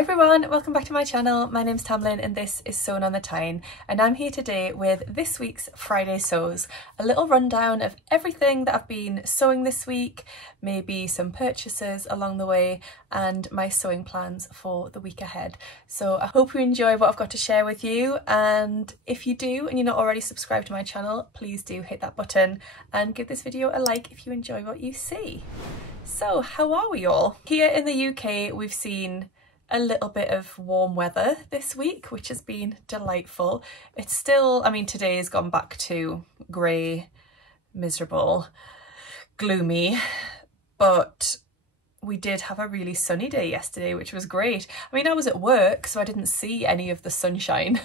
Hi everyone, welcome back to my channel. My name's Tamlyn and this is Sewn on the Tyne, and I'm here today with this week's Friday sews. A little rundown of everything that I've been sewing this week, maybe some purchases along the way, and my sewing plans for the week ahead. So I hope you enjoy what I've got to share with you, and if you do and you're not already subscribed to my channel, please do hit that button and give this video a like if you enjoy what you see. So how are we all? Here in the UK we've seen a little bit of warm weather this week, which has been delightful. It's still, I mean, today has gone back to grey, miserable, gloomy, but we did have a really sunny day yesterday, which was great. I mean, I was at work, so I didn't see any of the sunshine,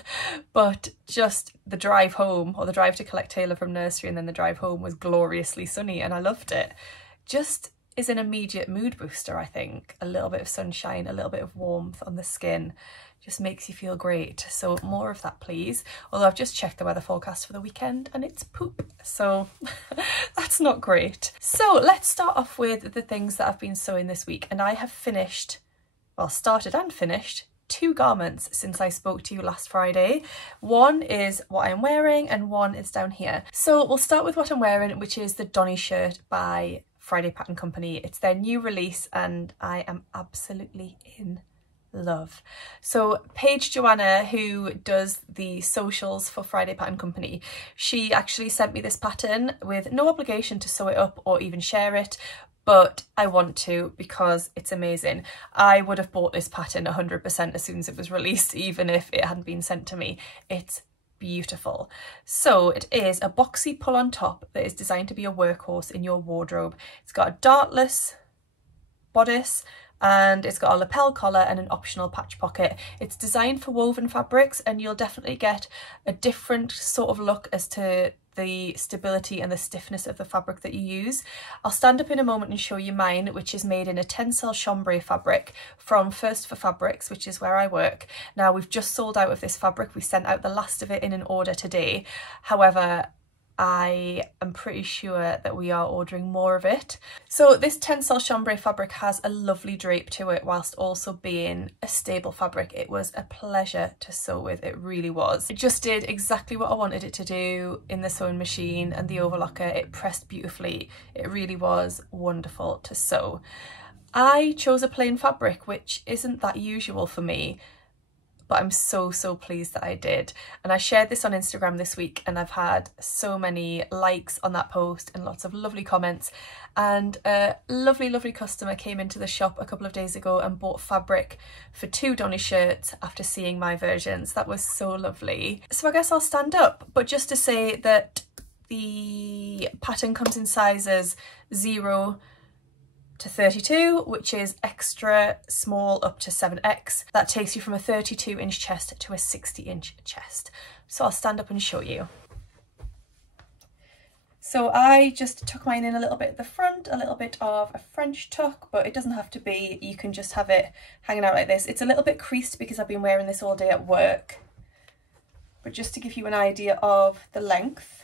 but just the drive home, or the drive to collect Taylor from nursery and then the drive home, was gloriously sunny and I loved it. Just is an immediate mood booster, I think. A little bit of sunshine, a little bit of warmth on the skin just makes you feel great. So more of that, please. Although I've just checked the weather forecast for the weekend and it's poop, so that's not great. So let's start off with the things that I've been sewing this week, and I have finished, well, started and finished 2 garments since I spoke to you last Friday. One is what I'm wearing and one is down here. So we'll start with what I'm wearing, which is the Donny shirt by Friday Pattern Company. It's their new release and I am absolutely in love. So Paige Joanna, who does the socials for Friday Pattern Company, she actually sent me this pattern with no obligation to sew it up or even share it, but I want to because it's amazing. I would have bought this pattern 100% as soon as it was released, even if it hadn't been sent to me. It's beautiful. So it is a boxy pull-on top that is designed to be a workhorse in your wardrobe. It's got a dartless bodice and it's got a lapel collar and an optional patch pocket. It's designed for woven fabrics and you'll definitely get a different sort of look as to the stability and the stiffness of the fabric that you use. I'll stand up in a moment and show you mine, which is made in a tencel chambray fabric from First for Fabrics, which is where I work. Now we've just sold out of this fabric. We sent out the last of it in an order today. However, I am pretty sure that we are ordering more of it. So this tencel chambray fabric has a lovely drape to it whilst also being a stable fabric. It was a pleasure to sew with, it really was. It just did exactly what I wanted it to do in the sewing machine, and the overlocker, it pressed beautifully. It really was wonderful to sew. I chose a plain fabric, which isn't that usual for me, but I'm so pleased that I did. And I shared this on Instagram this week and I've had so many likes on that post and lots of lovely comments. And a lovely customer came into the shop a couple of days ago and bought fabric for 2 Donny shirts after seeing my versions. That was so lovely. So I guess I'll stand up, but just to say that the pattern comes in sizes 0 to 32, which is extra small up to 7X. That takes you from a 32-inch chest to a 60-inch chest. So I'll stand up and show you. So I just tuck mine in a little bit at the front, a little bit of a French tuck, but it doesn't have to be. You can just have it hanging out like this. It's a little bit creased because I've been wearing this all day at work, but just to give you an idea of the length.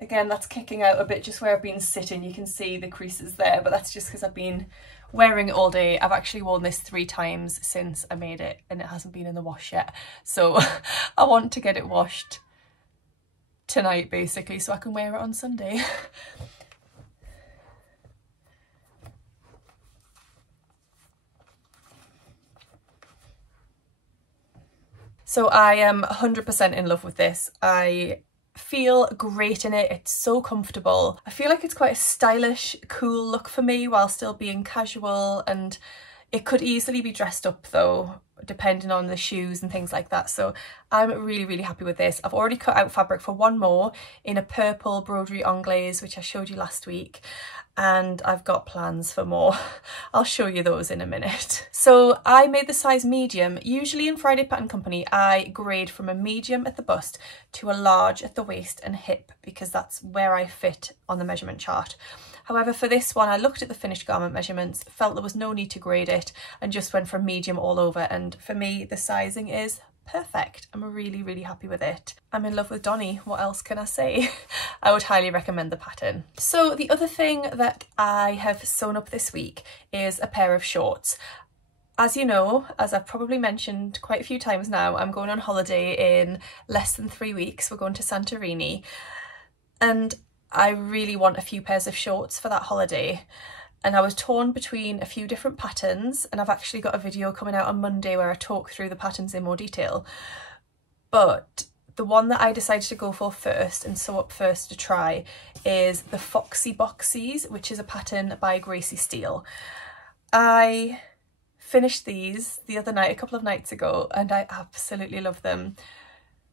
Again, that's kicking out a bit just where I've been sitting. You can see the creases there, but that's just because I've been wearing it all day. I've actually worn this 3 times since I made it and it hasn't been in the wash yet. So I want to get it washed tonight basically so I can wear it on Sunday. So I am 100% in love with this. I feel great in it. It's so comfortable. I feel like it's quite a stylish, cool look for me while still being casual, and it could easily be dressed up though, depending on the shoes and things like that. So I'm really happy with this. I've already cut out fabric for one more in a purple broderie anglaise, which I showed you last week, and I've got plans for more. I'll show you those in a minute. So I made the size medium. Usually in Friday Pattern Company, I grade from a medium at the bust to a large at the waist and hip because that's where I fit on the measurement chart. However, for this one, I looked at the finished garment measurements, felt there was no need to grade it, and just went from medium all over. And for me, the sizing is perfect. I'm really happy with it. I'm in love with Donny. What else can I say? I would highly recommend the pattern. So the other thing that I have sewn up this week is a pair of shorts. as you know, as I've probably mentioned quite a few times now, I'm going on holiday in less than 3 weeks. We're going to Santorini, and I really want a few pairs of shorts for that holiday. And I was torn between a few different patterns, and I've actually got a video coming out on Monday where I talk through the patterns in more detail. But the one that I decided to go for first and sew up first to try is the Foxy Boxies, which is a pattern by Gracie Steele. I finished these the other night, a couple of nights ago, and I absolutely love them.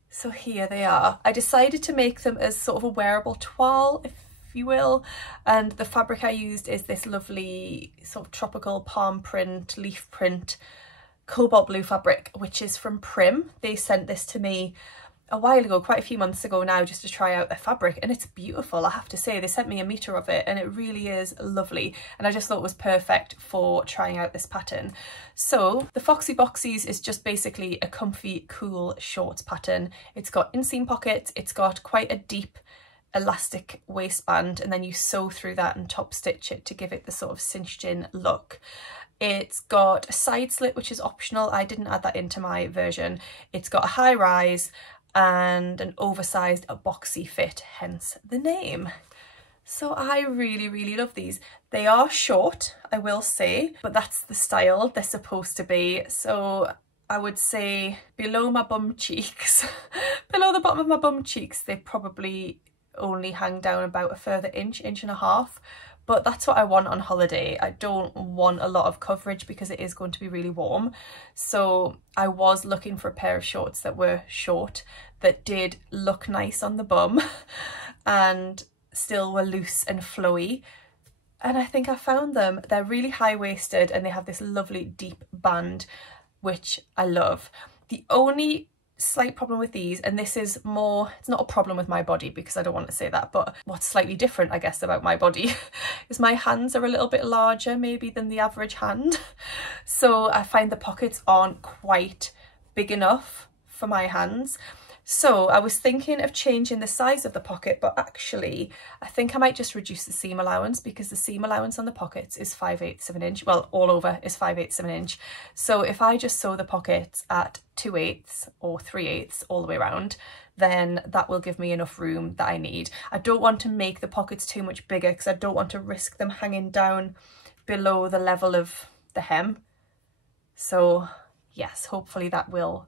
So here they are. I decided to make them as sort of a wearable toile, if you will, and the fabric I used is this lovely sort of tropical palm print, leaf print, cobalt blue fabric, which is from Prym. They sent this to me a while ago, quite a few months ago now, just to try out their fabric, and it's beautiful, I have to say. They sent me a metre of it and it really is lovely, and I just thought it was perfect for trying out this pattern. So the Foxy Boxies is just basically a comfy, cool shorts pattern. It's got inseam pockets, it's got quite a deep elastic waistband, and then you sew through that and top stitch it to give it the sort of cinched in look. It's got a side slit, which is optional. I didn't add that into my version. It's got a high rise and an oversized boxy fit, hence the name. So I really, really love these. They are short, I will say, but that's the style they're supposed to be. So I would say below my bum cheeks, below the bottom of my bum cheeks, they probably only hang down about a further inch, inch and a half. But that's what I want on holiday. I don't want a lot of coverage because it is going to be really warm. So I was looking for a pair of shorts that were short, that did look nice on the bum and still were loose and flowy. And I think I found them. They're really high-waisted and they have this lovely deep band, which I love. The only slight problem with these, and this is more, it's not a problem with my body because I don't want to say that, but what's slightly different I guess about my body is my hands are a little bit larger maybe than the average hand. So I find the pockets aren't quite big enough for my hands. So I was thinking of changing the size of the pocket, but actually I think I might just reduce the seam allowance, because the seam allowance on the pockets is 5/8 of an inch. Well, all over is 5/8 of an inch. So if I just sew the pockets at 2/8 or 3/8 all the way around, then that will give me enough room that I need. I don't want to make the pockets too much bigger because I don't want to risk them hanging down below the level of the hem. So yes, hopefully that will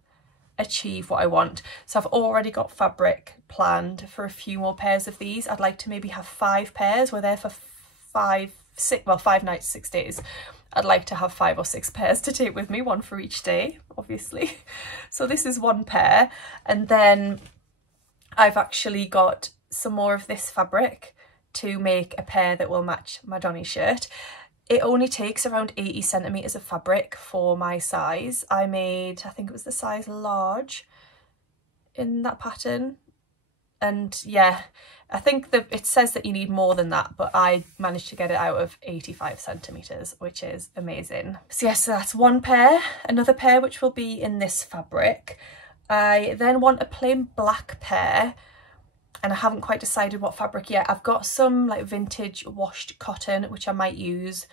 achieve what I want. So I've already got fabric planned for a few more pairs of these. I'd like to maybe have 5 pairs. We're there for 5 nights, 6 days. I'd like to have 5 or 6 pairs to take with me, one for each day, obviously. So this is one pair, and then I've actually got some more of this fabric to make a pair that will match my Donny shirt. It only takes around 80 centimetres of fabric for my size. I made, I think it was the size large in that pattern. And yeah, I think that it says that you need more than that, but I managed to get it out of 85 centimetres, which is amazing. So yes, so that's one pair. Another pair which will be in this fabric. I then want a plain black pair, and I haven't quite decided what fabric yet. I've got some like vintage washed cotton, which I might use,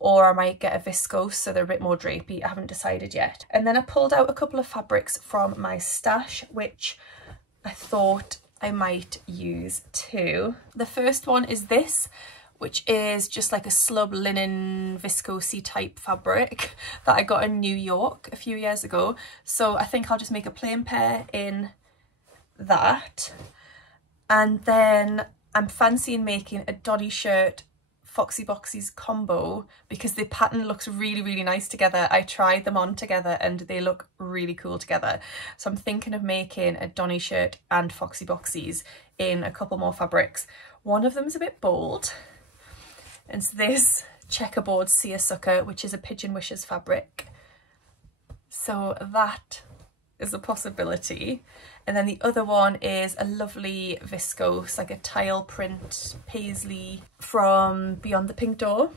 or I might get a viscose, so they're a bit more drapey. I haven't decided yet. And then I pulled out a couple of fabrics from my stash, which I thought I might use too. The first one is this, which is just like a slub linen viscose type fabric that I got in New York a few years ago. So I think I'll just make a plain pair in that. And then I'm fancying making a Donny shirt Foxy Boxies combo because the pattern looks really, really nice together. I tried them on together and they look really cool together. So I'm thinking of making a Donny shirt and Foxy Boxies in a couple more fabrics. One of them is a bit bold. It's this checkerboard seersucker, which is a Pigeon Wishes fabric. So that is a possibility. And then the other one is a lovely viscose, like a tile print paisley from Beyond the Pink Door.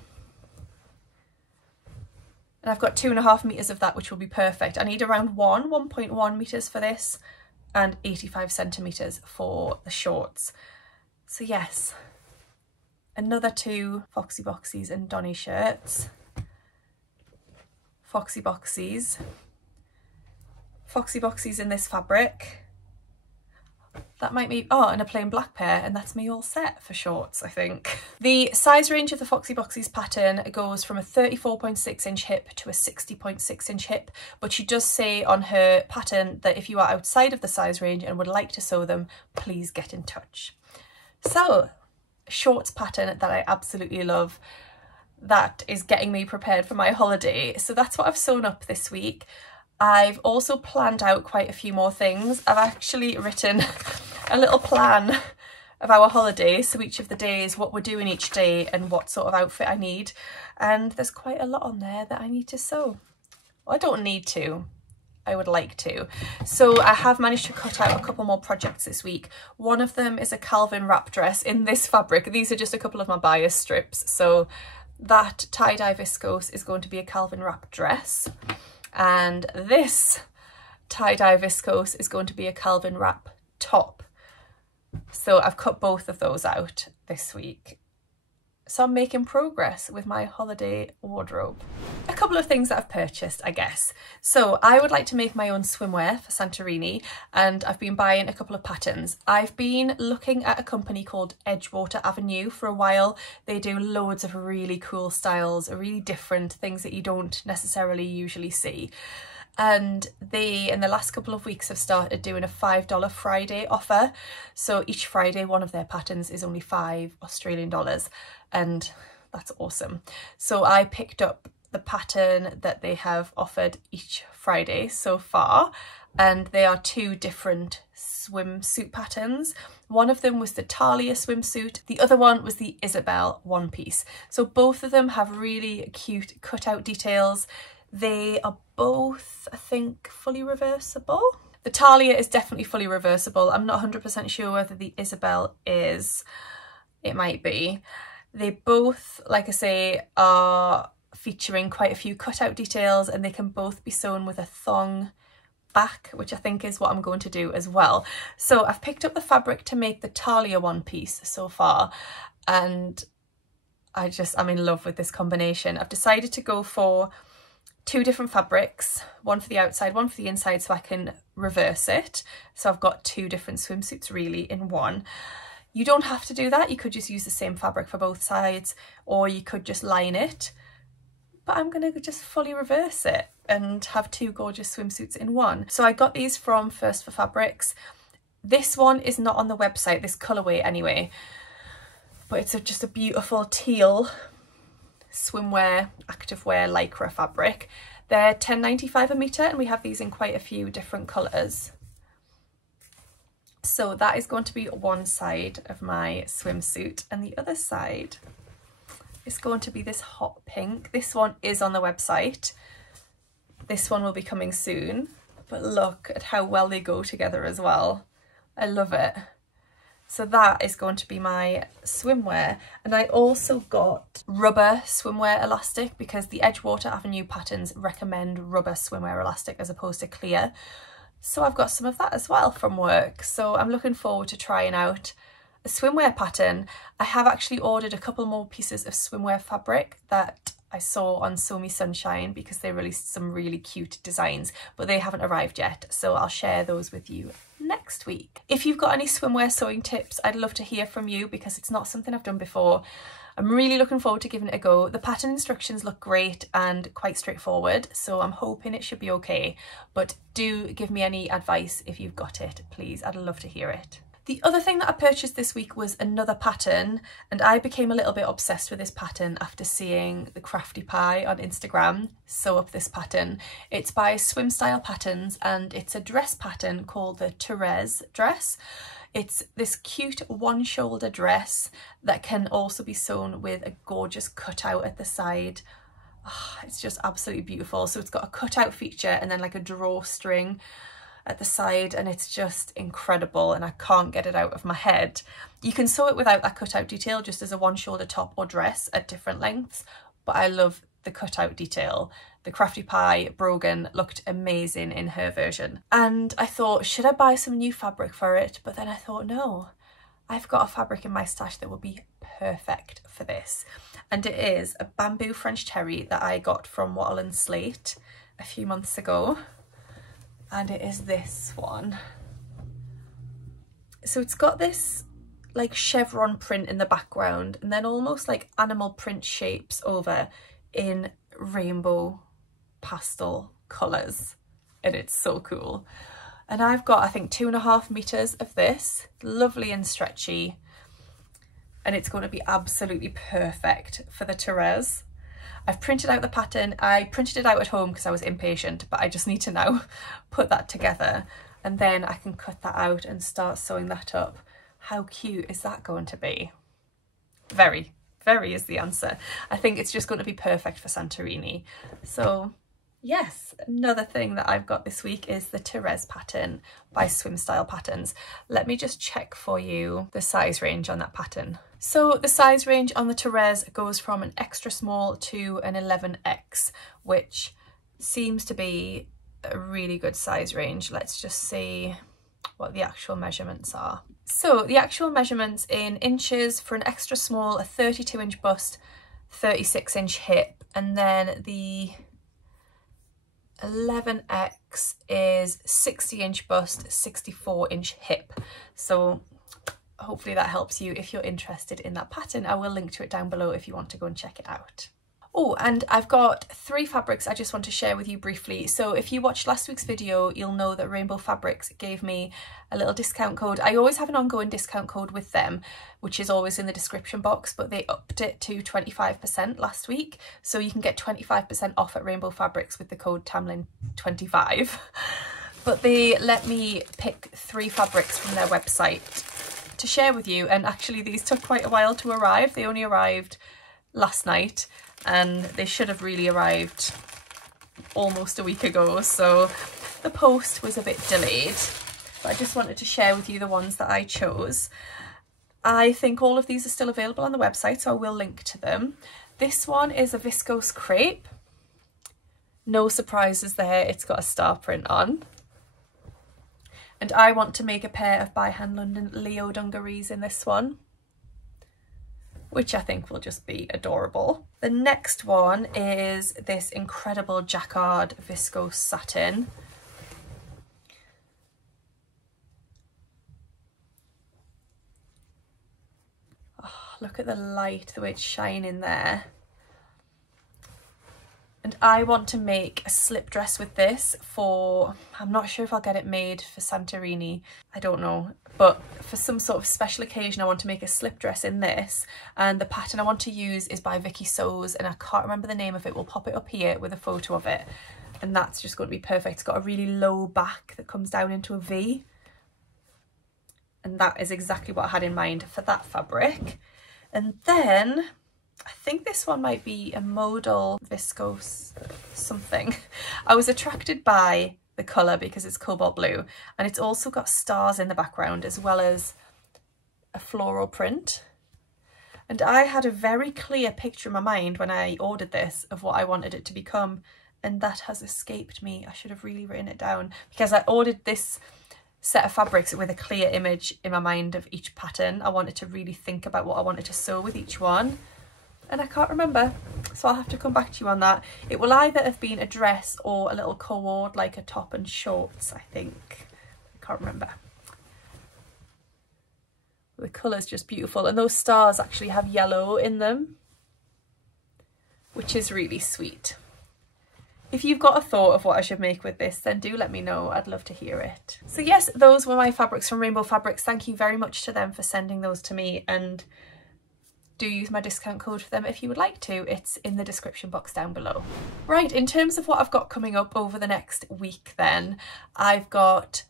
And I've got 2.5 meters of that, which will be perfect. I need around 1.1 meters for this and 85 centimeters for the shorts. So yes, another 2 Foxy Boxies and Donny shirts Foxy Boxies. Foxy Boxies in this fabric. That might be, oh, and a plain black pair, and that's me all set for shorts, I think. The size range of the Foxy Boxies pattern goes from a 34.6 inch hip to a 60.6 inch hip, but she does say on her pattern that if you are outside of the size range and would like to sew them, please get in touch. So, shorts pattern that I absolutely love, that is getting me prepared for my holiday. So that's what I've sewn up this week. I've also planned out quite a few more things. I've actually written a little plan of our holiday, so each of the days, what we're doing each day and what sort of outfit I need. And there's quite a lot on there that I need to sew. Well, I don't need to, I would like to. So I have managed to cut out a couple more projects this week. One of them is a Calvin wrap dress in this fabric. These are just a couple of my bias strips. So that tie-dye viscose is going to be a Calvin wrap dress. And this tie-dye viscose is going to be a Calvin wrap top. So I've cut both of those out this week. So I'm making progress with my holiday wardrobe. A couple of things that I've purchased, I guess. So I would like to make my own swimwear for Santorini, and I've been buying a couple of patterns. I've been looking at a company called Edgewater Avenue for a while. They do loads of really cool styles, really different things that you don't necessarily usually see. And they, in the last couple of weeks, have started doing a $5 Friday offer. So each Friday, one of their patterns is only $5 Australian, and that's awesome. So I picked up the pattern that they have offered each Friday so far, and they are two different swimsuit patterns. One of them was the Talia swimsuit, the other one was the Isabel one piece. So both of them have really cute cutout details. They are both, I think, fully reversible. The Talia is definitely fully reversible. I'm not 100% sure whether the Isabel is. It might be. They both, like I say, are featuring quite a few cutout details, and they can both be sewn with a thong back, which I think is what I'm going to do as well. So I've picked up the fabric to make the Talia one piece so far, and I'm in love with this combination. I've decided to go for two different fabrics, one for the outside, one for the inside, so I can reverse it. So I've got two different swimsuits really in one. You don't have to do that. You could just use the same fabric for both sides, or you could just line it. But I'm going to just fully reverse it and have two gorgeous swimsuits in one. So I got these from First for Fabrics. This one is not on the website, this colourway anyway, but it's just a beautiful teal swimwear, activewear lycra fabric. They're $10.95 a metre, and we have these in quite a few different colours. So that is going to be one side of my swimsuit, and the other side is going to be this hot pink. This one is on the website. This one will be coming soon, but look at how well they go together as well. I love it. So that is going to be my swimwear. And I also got rubber swimwear elastic, because the Edgewater Avenue patterns recommend rubber swimwear elastic as opposed to clear. So I've got some of that as well from work. So I'm looking forward to trying out a swimwear pattern. I have actually ordered a couple more pieces of swimwear fabric that I saw on Sew Me Sunshine, because they released some really cute designs, but they haven't arrived yet. So I'll share those with you next week. If you've got any swimwear sewing tips, I'd love to hear from you, because it's not something I've done before. I'm really looking forward to giving it a go. The pattern instructions look great and quite straightforward, so I'm hoping it should be okay. But do give me any advice if you've got it, please. I'd love to hear it. The other thing that I purchased this week was another pattern, and I became a little bit obsessed with this pattern after seeing the Crafty Pie on Instagram sew up this pattern. It's by Swim Style Patterns, and it's a dress pattern called the Therese dress. It's this cute one shoulder dress that can also be sewn with a gorgeous cutout at the side. Oh, it's just absolutely beautiful. So it's got a cutout feature and then like a drawstring at the side, and it's just incredible, and I can't get it out of my head. You can sew it without that cutout detail, just as a one shoulder top or dress at different lengths, but I love the cutout detail. The Crafty Pie Brogan looked amazing in her version, and I thought, should I buy some new fabric for it? But then I thought, no, I've got a fabric in my stash that will be perfect for this, and it is a bamboo French terry that I got from Wattle and Slate a few months ago, and it is this one. So it's got this like chevron print in the background and then almost like animal print shapes over in rainbow pastel colours, and it's so cool. And I've got, I think, 2.5 meters of this, lovely and stretchy, and it's going to be absolutely perfect for the Therese. I've printed out the pattern. I printed it out at home because I was impatient, but I just need to now put that together, and then I can cut that out and start sewing that up. How cute is that going to be? Very, very is the answer. I think it's just going to be perfect for Santorini. So yes, another thing that I've got this week is the Therese pattern by Swim Style Patterns. Let me just check for you the size range on that pattern. So the size range on the Therese goes from an extra small to an 11X, which seems to be a really good size range. Let's just see what the actual measurements are. So the actual measurements in inches for an extra small, a 32-inch bust, 36-inch hip, and then the 11X is 60-inch bust, 64-inch hip. So hopefully that helps you if you're interested in that pattern. I will link to it down below if you want to go and check it out. Oh, and I've got 3 fabrics I just want to share with you briefly. So if you watched last week's video, you'll know that Rainbow Fabrics gave me a little discount code. I always have an ongoing discount code with them, which is always in the description box, but they upped it to 25% last week. So you can get 25% off at Rainbow Fabrics with the code Tamlyn25. But they let me pick 3 fabrics from their website to share with you. And actually these took quite a while to arrive. They only arrived last night, and they should have really arrived almost a week ago, so the post was a bit delayed. But I just wanted to share with you the ones that I chose. I think all of these are still available on the website, so I will link to them. This one is a viscose crepe. No surprises there, it's got a star print on. And I want to make a pair of By Hand London Leo dungarees in this one, which I think will just be adorable. The next one is this incredible jacquard viscose satin. Oh, look at the light, the way it's shining there. And I want to make a slip dress with this for, I'm not sure if I'll get it made for Santorini, I don't know, but for some sort of special occasion I want to make a slip dress in this, and the pattern I want to use is by Viscose, and I can't remember the name of it. We'll pop it up here with a photo of it, and that's just going to be perfect. It's got a really low back that comes down into a V, and that is exactly what I had in mind for that fabric. And then I think this one might be a modal viscose something. I was attracted by the colour because it's cobalt blue, and it's also got stars in the background as well as a floral print. And I had a very clear picture in my mind when I ordered this of what I wanted it to become, and that has escaped me. I should have really written it down, because I ordered this set of fabrics with a clear image in my mind of each pattern. I wanted to really think about what I wanted to sew with each one, and I can't remember, so I'll have to come back to you on that. It will either have been a dress or a little cord, like a top and shorts, I think. I can't remember. The colour's just beautiful, and those stars actually have yellow in them, which is really sweet. If you've got a thought of what I should make with this, then do let me know. I'd love to hear it. So yes, those were my fabrics from Rainbow Fabrics. Thank you very much to them for sending those to me, and do use my discount code for them if you would like to. It's in the description box down below. Right, in terms of what I've got coming up over the next week then, I've got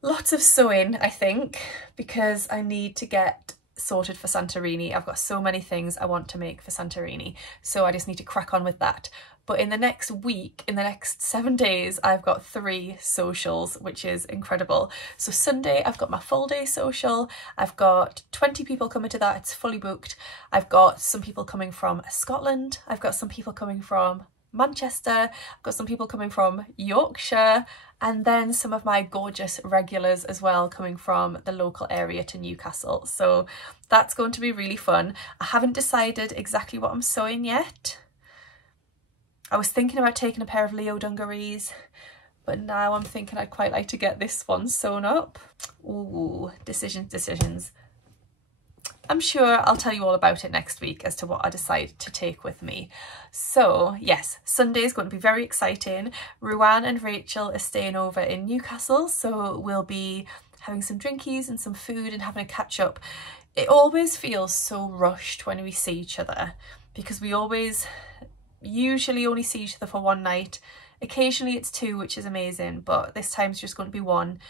lots of sewing, I think, because I need to get sorted for Santorini. I've got so many things I want to make for Santorini, so I just need to crack on with that. But in the next week, in the next 7 days, I've got 3 socials, which is incredible. So Sunday, I've got my full day social. I've got 20 people coming to that. It's fully booked. I've got some people coming from Scotland. I've got some people coming from Manchester, I've got some people coming from Yorkshire, and then some of my gorgeous regulars as well coming from the local area to Newcastle. So that's going to be really fun. I haven't decided exactly what I'm sewing yet. I was thinking about taking a pair of Leo dungarees, but now I'm thinking I'd quite like to get this one sewn up. Ooh, decisions. I'm sure I'll tell you all about it next week as to what I decide to take with me. So yes, Sunday is going to be very exciting. Ruan and Rachel are staying over in Newcastle, so we'll be having some drinkies and some food and having a catch up. It always feels so rushed when we see each other because we usually only see each other for one night. Occasionally it's two, which is amazing, but this time it's just going to be one.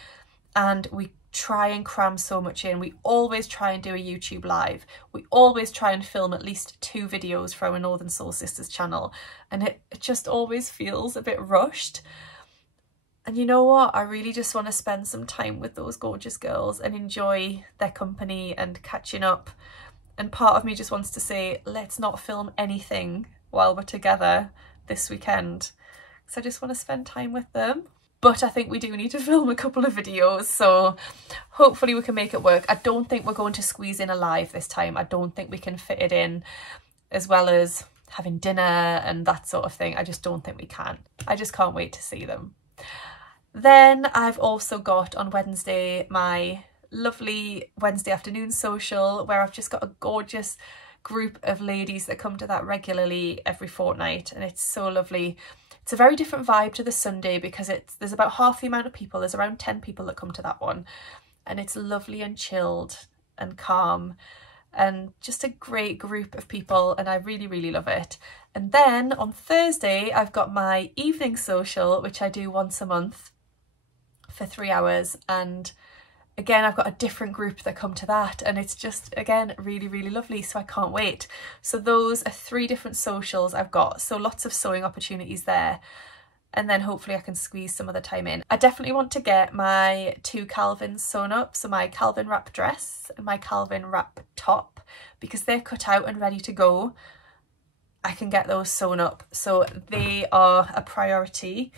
And we try and cram so much in. We always try and do a YouTube live. We always try and film at least 2 videos for our Northern Soul Sisters channel. And it just always feels a bit rushed. And you know what? I really just want to spend some time with those gorgeous girls and enjoy their company and catching up. And part of me just wants to say, let's not film anything while we're together this weekend. So I just want to spend time with them. But I think we do need to film a couple of videos, so hopefully we can make it work. I don't think we're going to squeeze in a live this time. I don't think we can fit it in, as well as having dinner and that sort of thing. I just don't think we can. I just can't wait to see them. Then I've also got on Wednesday my lovely Wednesday afternoon social, where I've just got a gorgeous group of ladies that come to that regularly every fortnight, and it's so lovely. It's a very different vibe to the Sunday because there's about half the amount of people. There's around 10 people that come to that one, and it's lovely and chilled and calm and just a great group of people, and I really, really love it. And then on Thursday I've got my evening social, which I do once a month for 3 hours, and again, I've got a different group that come to that, and it's just, again, really, really lovely, so I can't wait. So those are 3 different socials I've got, so lots of sewing opportunities there, and then hopefully I can squeeze some other time in. I definitely want to get my 2 Calvins sewn up, so my Calvin wrap dress and my Calvin wrap top, because they're cut out and ready to go. I can get those sewn up, so they are a priority,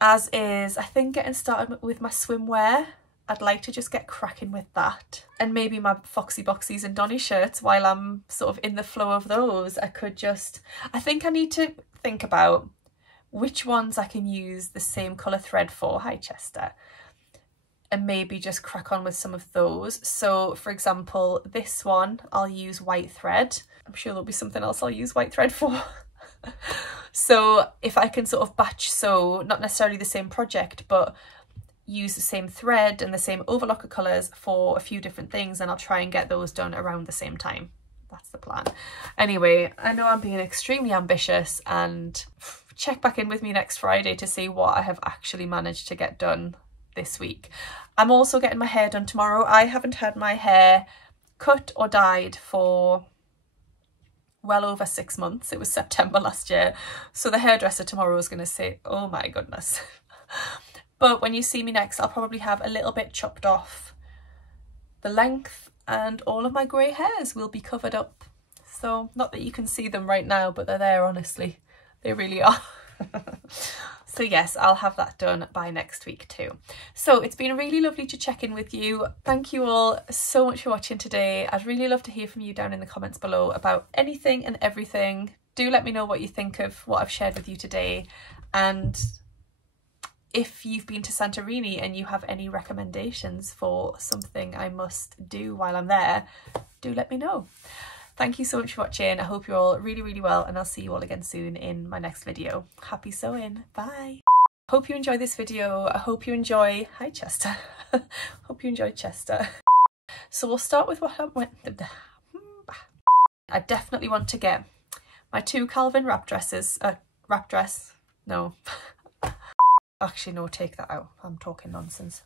as is, I think, getting started with my swimwear. I'd like to just get cracking with that, and maybe my Foxy Boxies and Donny shirts while I'm sort of in the flow of those. I think I need to think about which ones I can use the same colour thread for, high Chester, and maybe just crack on with some of those. So for example, this one I'll use white thread. I'm sure there'll be something else I'll use white thread for. So if I can sort of batch sew, not necessarily the same project, but use the same thread and the same overlocker colours for a few different things, and I'll try and get those done around the same time. That's the plan. Anyway, I know I'm being extremely ambitious, and check back in with me next Friday to see what I have actually managed to get done this week. I'm also getting my hair done tomorrow. I haven't had my hair cut or dyed for well over 6 months. It was September last year, so the hairdresser tomorrow is going to say, oh my goodness. But when you see me next, I'll probably have a little bit chopped off the length, and all of my grey hairs will be covered up. So not that you can see them right now, but they're there, honestly. They really are. So yes, I'll have that done by next week too. So it's been really lovely to check in with you. Thank you all so much for watching today. I'd really love to hear from you down in the comments below about anything and everything. Do let me know what you think of what I've shared with you today, and if you've been to Santorini and you have any recommendations for something I must do while I'm there, do let me know. Thank you so much for watching. I hope you're all really, really well, and I'll see you all again soon in my next video. Happy sewing. Bye. Hope you enjoy this video. I hope you enjoy... Hi, Chester. Hope you enjoyed Chester. So we'll start with what I went... I definitely want to get my 2 Calvin wrap dresses. Wrap dress? No. Actually, no, take that out. I'm talking nonsense.